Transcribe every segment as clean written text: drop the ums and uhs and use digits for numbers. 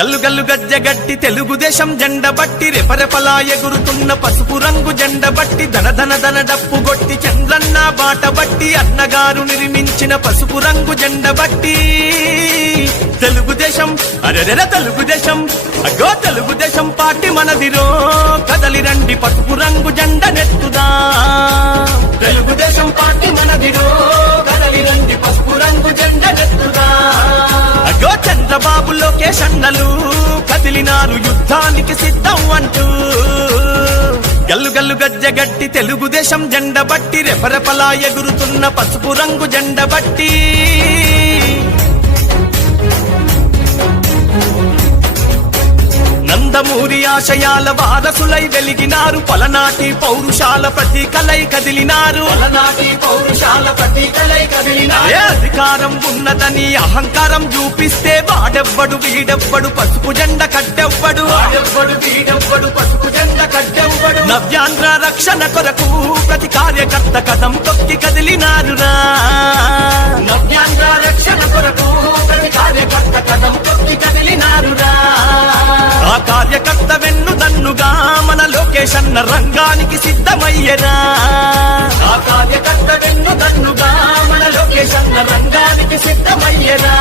గల్లు గల్లు గజ్జగట్టి తెలుగుదేశం జెండ బట్టి రెపరెపలా ఎగురుతున్న పసుపు రంగు జెండ బట్టి ధన ధన ధన డప్పు గొట్టి చంద్రన్న బాట బట్టి అన్నగారు నిర్మించిన పసుపు రంగు జెండ బట్టి తెలుగుదేశం అరెరెర తెలుగుదేశం అగో తెలుగుదేశం పార్టీ మనదిరో కదలి రండి పసుపు రంగు జెండ నెత్తుదా తెలుగుదేశం పార్టీ మనదిరో కదలి రండి పసుపు రంగు జెండ నెత్తుదా అగో చంద్రబాబు లోకేష్ అన్నలు కదిలినారు యుద్ధానికి సిద్ధం అంటూ గల్లు గల్లు గజ్జగట్టి తెలుగుదేశం జెండ బట్టి రెపరెపలా ఎగురుతున్న పసుపు రంగు జెండ బట్టి నందమూరి ఆశయాల వారసులై వెలిగినారు పలనాటి పౌరుషాల ప్రతీకలై కదిలినారు అధికారం ఉన్నదని అహంకారం చూపిస్తే వాడెవ్వడు వీడెవ్వడు పసుపు జెండ కట్టెవ్వడు నవ్యాంధ్ర రక్షణ కొరకు ప్రతి కార్యకర్త కథం తొక్కి కదిలినారురా నవ్యాంధ్ర రక్షణ కొరకు ప్రతి కార్యకర్త కథం తొక్కి కదిలినారురా ఆ కార్యకర్త వెన్ను దన్నుగా మన లోకేష్ అన్న రంగానికి సిద్ధమయ్యరా ఆ కార్యకర్త వెన్ను దన్నుగా మన లోకేష్ అన్న రంగానికి సిద్ధమయ్యరా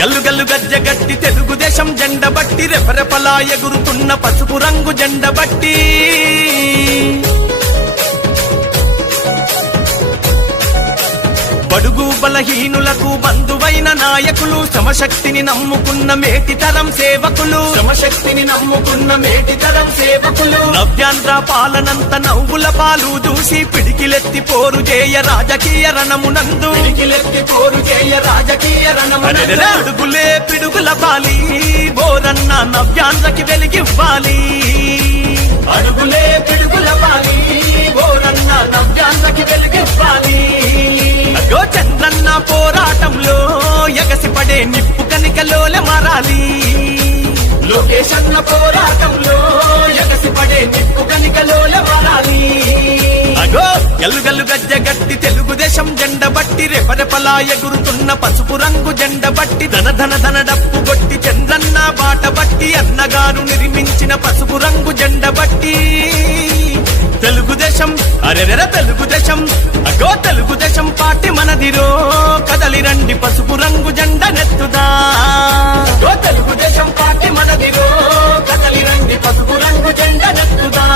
గల్లు గల్లు గజ్జగట్టి తెలుగుదేశం జెండ బట్టి రెపరెపలా ఎగురుతున్న పసుపు రంగు జెండ బట్టి బడుగు బలహీనులకు బంధువైన నాయకులు శ్రమశక్తిని నమ్ముకున్న మేటితరం సేవకులు నవ్యాంధ్ర పాలనంత నవ్వుల పాలు చూసి పిడికిలెత్తి పోరు చేయ రాజకీయ రణమునందు అడుగులే పిడుగుల పాలి బోరన్న నవ్యాంధ్రకి వెలిగివ్వాలి అడుగులే పిడుగుల పాలి బోరన్న నవ్యాంధ్రకి వెలిగివ్వాలి అగో చంద్రన్న పోరాటంలో ఎగసిపడే నిప్పు కనికలోల మారాలి లోకేష్ అన్న పోరాటంలో ఎగసిపడే నిప్పు కనికలోల మారాలి అగో గల్లు గల్లు గజ్జగట్టి తెలుగుదేశం జెండ బట్టి రెపరెపలా ఎగురుతున్న పసుపు రంగు జెండ బట్టి ధన ధన ధన డప్పు గొట్టి చంద్రన్న బాట బట్టి అన్నగారు నిర్మించిన పసుపు రంగు జెండ బట్టి తెలుగుదేశం అరెరెర తెలుగుదేశం అగో తెలుగుదేశం పార్టీ మనదిరో కదలి రండి పసుపు రంగు జెండ నెత్తుదా అగో తెలుగుదేశం పార్టీ మనదిరో కదలి రండి పసుపు రంగు జెండ నెత్తుదా